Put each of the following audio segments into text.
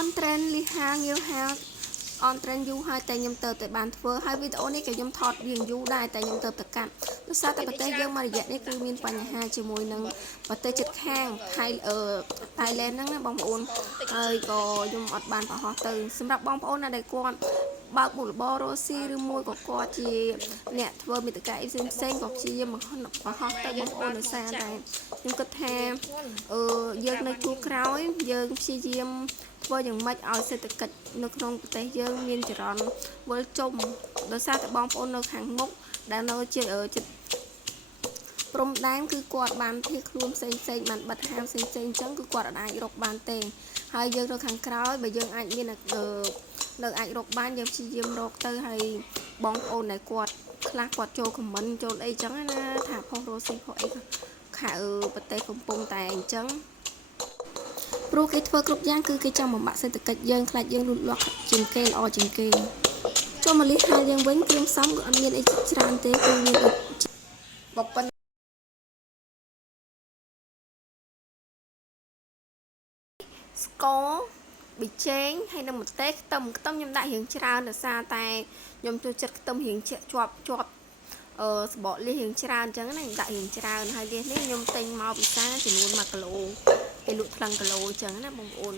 on trend លីហាងាវហា on trend យូរហើយតែខ្ញុំទៅបានធ្វើហើយវីដេអូនេះក៏ខ្ញុំថតរៀងយូរដែរតែខ្ញុំទៅកាត់ដោយសារតែប្រទេសយើងមួយរយៈនេះគឺមានបញ្ហាជាមួយនឹងប្រទេសជិតខាងថៃឡែនហ្នឹងណាបងប្អូនហើយក៏ខ្ញុំអត់បានប្រហោះទៅសម្រាប់បងប្អូនណាដែលគាត់បើកមុខរបររស់ស៊ីឬមួយក៏គាត់ជាអ្នកធ្វើមាតិកាផ្សេងក៏ព្យាយាមប្រហោះទៅបងប្អូនដោយសារតែខ្ញុំគិតថាយើងនៅជួរក្រោយយើងព្យាយាមធ្វើយ៉ាងម៉េចឲ្យសេដ្ឋកិច្ចនៅក្នុងប្រទេសយើងមានចរន្តវិលជុំដោយសារតែបងប្អូននៅខាងមុខដែលនៅជាព្រំដែនគឺគាត់បានភៀសខ្លួនផ្សេងបានបិទហាងផ្សេងអញ្ចឹងគឺគាត់អាចរកបានទេហើយយើងនៅខាងក្រោយបើយើងអាចមាននៅអាចរកបានយើងព្យាយាមរកទៅហើយបងប្អូនដែលគាត់ខ្លះគាត់ចូលខមមិនចូលអីចឹងណាថាផុសរស់ស៊ីផុសអីខៅប្រទេសកំពុងតែអញ្ចឹងព្រោះគេធ្វើគ្រប់យ៉ាងគឺគេចង់បំបាក់សេដ្ឋកិច្ចយើងខ្លាចយើងលូតលាស់ជាងគេល្អជាងគេចូលមកលិះហើយយើងវិញគ្រឿងផ្សំក៏អត់មានអីច្រើនទេគឺមានបបិនស្ករប៊ីចេងហើយនឹងម្ទេសខ្ទឹមខ្ញុំដាក់រៀងច្រើនដោយសារតែខ្ញុំចូលចិត្តខ្ទឹមរៀងជាប់សបកលៀសរៀងច្រើនអញ្ចឹងណាខ្ញុំដាក់រៀងច្រើនហើយលៀសនេះខ្ញុំទិញមកពីផ្សារចំនួន1គីឡូគេលក់ថ្លឹងគីឡូអញ្ចឹងណាបងប្អូន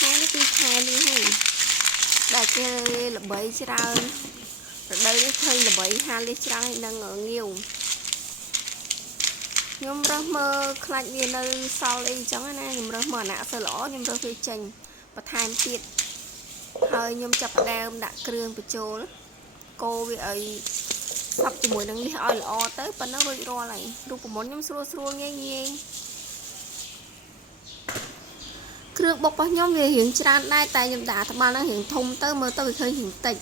ខែនេះគឺខែនេះហើយដែលគេល្បីច្រើនរដូវនេះឃើញល្បីហាលៀសច្រើនហើយនឹងងាវខ្ញុំរើសមើលខ្លាចវានៅសល់អីអញ្ចឹងណាខ្ញុំរើសមើលអាណាទៅល្អខ្ញុំរើសវាចេញបន្ថែមទៀតហើយខ្ញុំចាប់ផ្ដើមដាក់គ្រឿងបញ្ចូលកូរវាឲ្យសັບជាមួយនឹងលៀសឲ្យល្អទៅប៉ុណ្ណឹងរួចរាល់ហើយរូបមន្តខ្ញុំស្រួលងាយគ្រឿងបុករបស់ខ្ញុំវារៀងច្រើនដែរតែខ្ញុំដាក់ត្បាល់ហ្នឹងរៀងធំទៅមើលទៅវាឃើញរៀងតិច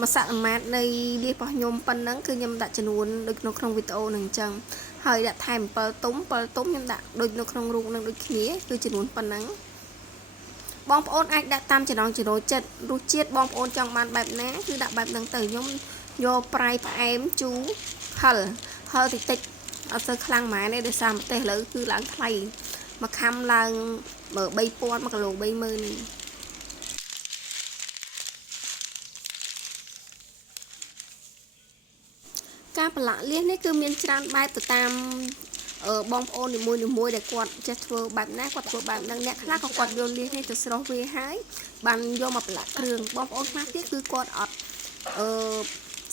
មួយសាក់ម៉ាតនៃលៀសរបស់ខ្ញុំប៉ុណ្ណឹងគឺខ្ញុំដាក់ចំនួនដូចក្នុងវីដេអូហ្នឹងអញ្ចឹងហើយដាក់ថែមអំពិលទុំខ្ញុំដាក់ដូចនៅក្នុងរូបនឹងដូចគ្នាគឺចំនួនប៉ុណ្ណឹងបងប្អូនអាចដាក់តាមចំណង់ចំណូលចិត្តរសជាតិបងប្អូនចង់បានបែបណាគឺដាក់បែបហ្នឹងទៅខ្ញុំយកប្រៃផ្អែមជូរហឹរតិចអត់សូវខ្លាំងហ្មងទេដោយសារម្ទេសឥឡូវគឺឡើងថ្លៃមួយខាំឡើង3000 1គីឡូ30000ការប្រឡាក់លៀសនេះគឺមានច្រើនបែបទៅតាមបងប្អូននីមួយដែលគាត់ចេះធ្វើបែបណាគាត់ធ្វើបែបហ្នឹងអ្នកខ្លះក៏គាត់យកលៀសនេះទៅស្រុះវាហើយបានយកមកប្រឡាក់គ្រឿងបងប្អូនខ្លះទៀតគឺគាត់អត់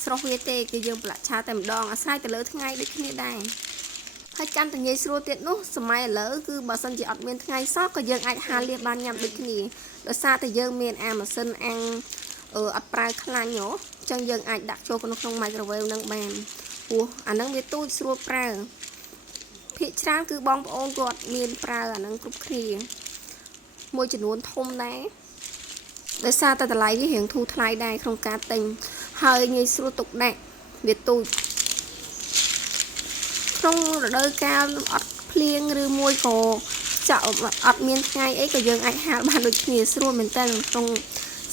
ស្រុះវាទេគឺយើងប្រឡាក់ឆាតែម្ដងអាស្រ័យទៅលើថ្ងៃដូចគ្នាដែរហើយកាន់តែងាយស្រួលទៀតនោះសម័យឥឡូវគឺបើសិនជាអត់មានថ្ងៃសោះក៏យើងអាចហាលលៀសបានញ៉ាំដូចគ្នាដោយសារតែយើងមានម៉ាស៊ីនអាំងអត់ប្រើខ្លាញ់ហ៎អញ្ចឹងយើងអាចដាក់ចូលក្នុង microwave នឹងបានព្រោះអាហ្នឹងវាទូចស្រួលប្រើភាគច្រើនគឺបងប្អូនគាត់មានប្រើអាហ្នឹងគ្រប់គ្នាមួយចំនួនធំដែរដោយសារតែតម្លៃវារៀងធូរថ្លៃដែរក្នុងការទិញហើយងាយស្រួលទុកដាក់វាទូចក្នុងរដូវកាលអត់ភ្លៀងឬមួយក៏ចាក់អត់មានថ្ងៃអីក៏យើងអាចហាលបានដូចគ្នាស្រួលមែនតើក្នុង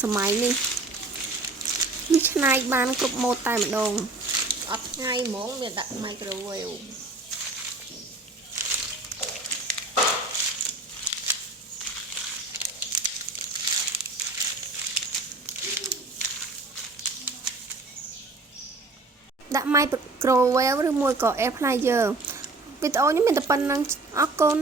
សម័យនេះវាឆ្នៃបានគ្រប់ម៉ូតតែម្ដងអត់ថ្ងៃហ្មងវាដាក់ microwave ដាក់ microwave ឬមួយក៏ air fryer វីដេអូនេះមានតែប៉ុណ្្នឹងអរគុណ